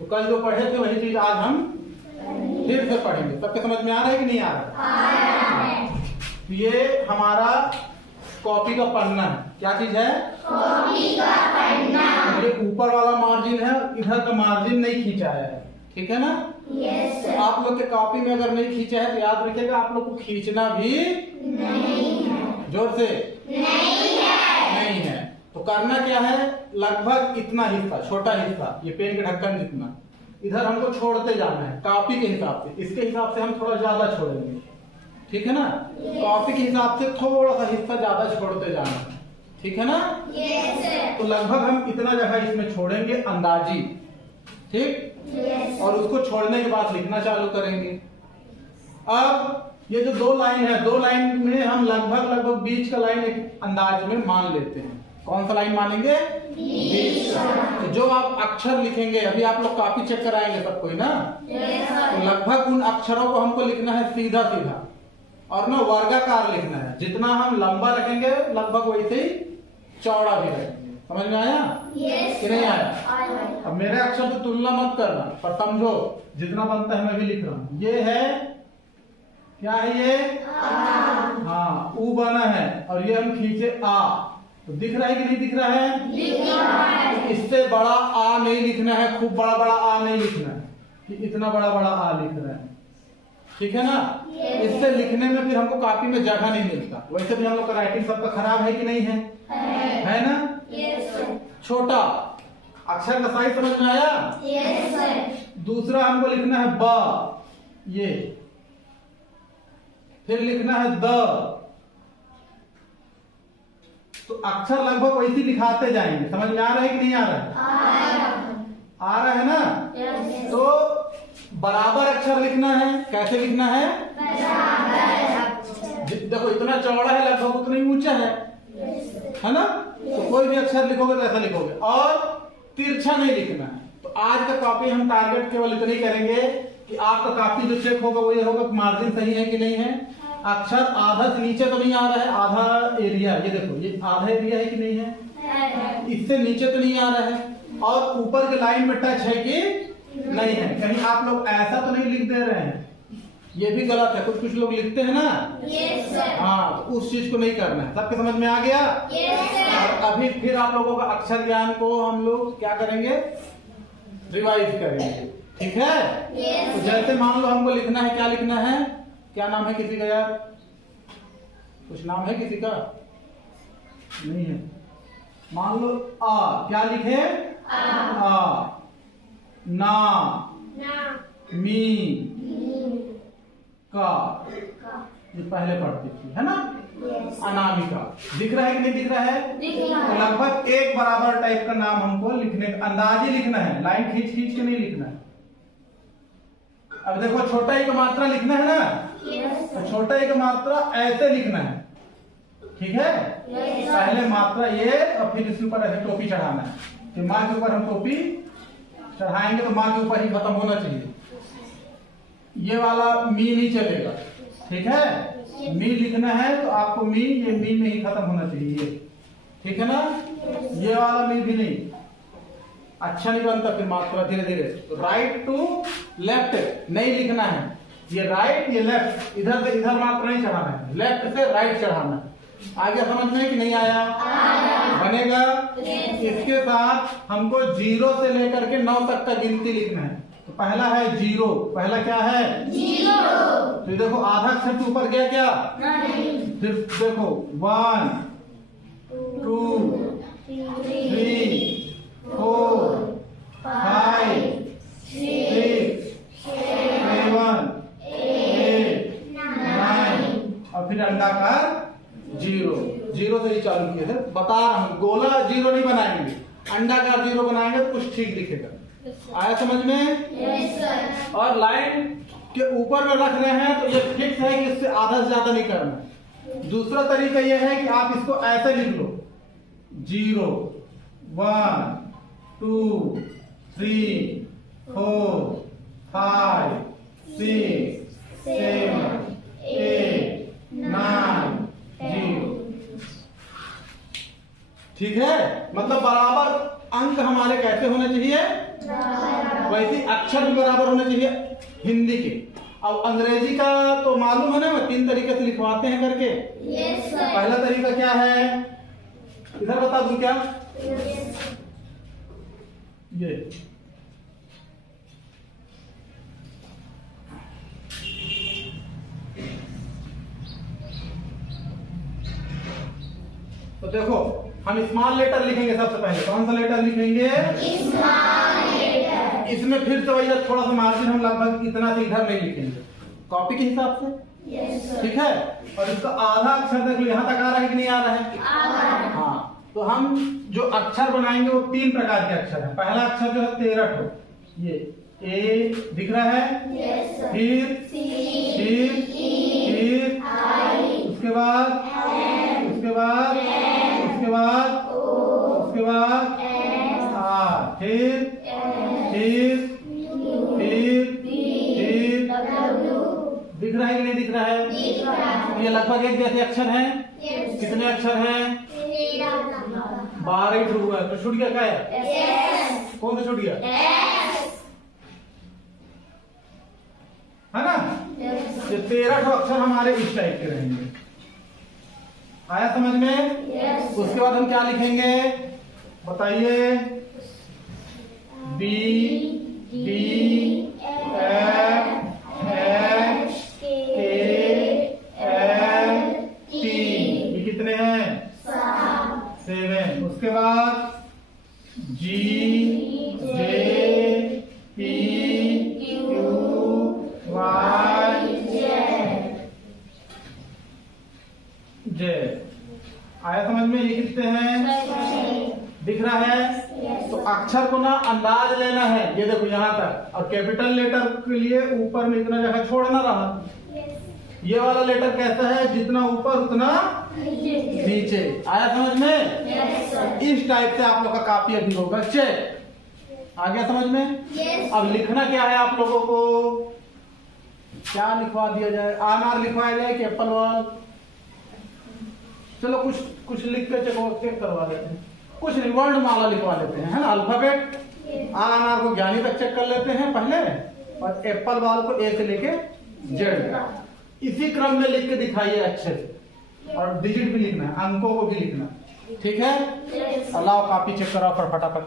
तो कल जो पढ़े थे वही चीज आज हम फिर से पढ़ेंगे। सबके समझ में आ रहा है कि नहीं आ रहा? तो ये हमारा कॉपी का पन्ना है। क्या चीज है? कॉपी का पन्ना। ये ऊपर वाला मार्जिन है, इधर का मार्जिन नहीं खींचा है, ठीक है ना? Yes sir. आप लोग के कॉपी में अगर नहीं खींचा है तो याद रखिएगा आप लोग को खींचना भी नहीं है। जोर से नहीं है। तो करना क्या है, लगभग इतना हिस्सा, छोटा हिस्सा, ये पेन के ढक्कन जितना, इधर हमको छोड़ते जाना है कॉपी के हिसाब से। इसके हिसाब से हम थोड़ा ज्यादा छोड़ेंगे, ठीक है ना? कॉपी के हिसाब से थोड़ा सा हिस्सा ज्यादा छोड़ते जाना है, ठीक है ना? तो लगभग हम इतना जगह इसमें छोड़ेंगे अंदाजी, ठीक? और उसको छोड़ने के बाद लिखना चालू करेंगे। अब ये जो दो लाइन है, दो लाइन में हम लगभग बीच का लाइन एक अंदाज में मान लेते हैं। कौन सा लाइन मानेंगे? बीच का। तो जो आप अक्षर लिखेंगे, अभी आप लोग कॉपी चेक कराएंगे सब कोई ना, तो लगभग उन अक्षरों को हमको लिखना है सीधा सीधा और ना वर्गाकार लिखना है। जितना हम लंबा रखेंगे लगभग वैसे ही चौड़ा भी रखेंगे। समझ में आया कि नहीं आया? अब मेरे अक्षर से तुलना मत करना, पर समझो जितना बनता है मैं भी लिख रहा हूँ। ये है, क्या है ये? हाँ, ऊ बना है और ये हम खींचे आ, तो दिख रहा है कि नहीं दिख रहा है? दिख रहा है। इससे बड़ा आ नहीं लिखना है, खूब बड़ा बड़ा आ नहीं लिखना है कि इतना बड़ा बड़ा आ लिख रहा है, ठीक है ना? इससे लिखने में फिर हमको कॉपी में जगह नहीं मिलता। वैसे भी हम लोग का राइटिंग सबका खराब है कि नहीं है? है ना? छोटा अक्षर का साइज समझ में आया? दूसरा हमको लिखना है ब, ये, फिर लिखना है द। तो अक्षर लगभग वैसे लिखाते जाएंगे। समझ में आ रहा है कि नहीं आ रहा है? आ रहा है ना? तो बराबर अक्षर लिखना है। कैसे लिखना है? देखो इतना चौड़ा है, लगभग उतना ही ऊंचा है ना? तो कोई भी अक्षर लिखोगे तो ऐसा लिखोगे, और तिरछा नहीं लिखना है। तो आज का कॉपी हम टारगेट केवल इतना ही करेंगे कि आपका कॉपी जो चेक होगा वो ये होगा कि मार्जिन सही है कि नहीं है, अक्षर आधा से नीचे तो नहीं आ रहा है, आधा एरिया, ये देखो ये आधा एरिया है कि नहीं है, इससे नीचे तो नहीं आ रहा है, और ऊपर के लाइन में टच है कि नहीं है। कहीं आप लोग ऐसा तो नहीं लिख दे रहे हैं, ये भी गलत है। कुछ लोग लिखते हैं ना, हाँ, तो उस चीज को नहीं करना है। सबके समझ में आ गया? और अभी फिर आप लोगों का अक्षर ज्ञान को हम लोग क्या करेंगे, रिवाइज करेंगे, ठीक है? तो जैसे मान लो हमको लिखना है, क्या लिखना है, क्या नाम है किसी का यार? कुछ नाम है किसी का? नहीं है। मान लो आ, क्या लिखे? आ, ना, मी, का, ये पहले पढ़ती थी, है ना? अनामिका। दिख रहा है कि नहीं दिख रहा है? तो लगभग एक बराबर टाइप का नाम हमको लिखने, अंदाजी लिखना है, लाइन खींच खींच के नहीं लिखना है। अब देखो छोटा ही का मात्रा लिखना है ना, तो छोटा ही का मात्रा ऐसे लिखना है, ठीक है? पहले मात्रा ये, और फिर इसके ऊपर ऐसे टोपी चढ़ाना है। तो माँ के ऊपर हम टोपी चढ़ाएंगे तो माँ के ऊपर ही खत्म होना चाहिए। ये वाला मी नहीं चलेगा, ठीक है? मी लिखना है तो आपको मी, ये मी में ही खत्म होना चाहिए, ठीक है ना? ये वाला मी भी नहीं, अच्छा नहीं बनता फिर मात्रा धीरे धीरे। तो राइट टू लेफ्ट नहीं लिखना है, ये राइट ये लेफ्ट, इधर से इधर मात्रा नहीं चढ़ाना है, लेफ्ट से राइट चढ़ाना है। आगे समझ में कि नहीं आया? बनेगा। इसके साथ हमको 0 से लेकर के 9 तक का गिनती लिखना है। तो पहला है 0, पहला क्या है? 0। तो देखो आधा अक्षर के ऊपर गया क्या? नहीं। फिर देखो 1 2 3 4 5 6 7 8 9 और फिर अंडाकार 0 से ही चालू किए थे। बता रहा हूं, गोला 0 नहीं बनाएंगे, अंडाकार 0 बनाएंगे तो कुछ ठीक दिखेगा। आया समझ में? Yes sir. और लाइन के ऊपर में रख रहे हैं तो ये फिक्स है कि इससे आधा से ज्यादा नहीं करना। दूसरा तरीका ये है कि आप इसको ऐसे लिख लो, 0 1 2 3 4 5 6 7 8 9 0। ठीक है? मतलब बराबर अंक हमारे कैसे होने चाहिए? वैसे अक्षर भी बराबर होने चाहिए हिंदी के। अब अंग्रेजी का तो मालूम है ना, 3 तरीके से लिखवाते हैं करके। पहला तरीका क्या है, इधर बता दूं क्या? ये तो देखो, हम स्मॉल लेटर लिखेंगे सबसे पहले। कौन सा लेटर लिखेंगे? Small letter. इसमें फिर तो भैया थोड़ा सा मार्जिन हम लगभग इतना से इधर नहीं लिखेंगे, कॉपी के हिसाब से। ठीक है। और इसका आधा अक्षर देख लो, यहाँ तक आ रहा है कि नहीं आ रहा है? हाँ। तो हम जो अक्षर बनाएंगे वो 3 प्रकार के अक्षर है। पहला अक्षर जो है 13 ठो, ये ए दिख रहा है, फिर उसके बाद उसके बाद दिख रहा है कि नहीं दिख रहा है? ये लगभग एक जैसे अक्षर हैं। कितने अक्षर हैं? 12 छूट गया। तो छूट गया क्या है? कौन सा छूट गया? है ना? ये 13 ठो अक्षर हमारे इस टाइप के रहेंगे। आया समझ में? उसके बाद हम क्या लिखेंगे बताइए? B D F H A L T. ये कितने हैं? 7। उसके बाद G J P Q Y J. आया समझ में? ये कितने हैं? दिख रहा है? तो अक्षर को ना अंदाज लेना है। ये देखो यहाँ तक। और कैपिटल लेटर के लिए ऊपर में इतना जगह छोड़ना रहा। ये वाला लेटर कैसा है? जितना ऊपर उतना नीचे। आया समझ में? इस टाइप से आप लोग का कॉपी अभी होगा चेक। आ गया समझ में? अब लिखना क्या है आप लोगों को? क्या लिखवा दिया जाए? आनार लिखवाया जाए कि एप्पल वाल? चलो कुछ लिख के चेक करवा देते हैं। कुछ नहीं, वर्ड माला लिखवा लेते हैं, है ना? अल्फाबेट आनार को ज्ञानी तक चेक कर लेते हैं पहले, और एप्पल वाल को ए से लेके जेड तक। इसी क्रम में लिख के दिखाइए अच्छे से। और डिजिट भी लिखना है, अंकों को भी लिखना। ठीक है? अल्लाह कॉपी चेक कराओ फटाफट।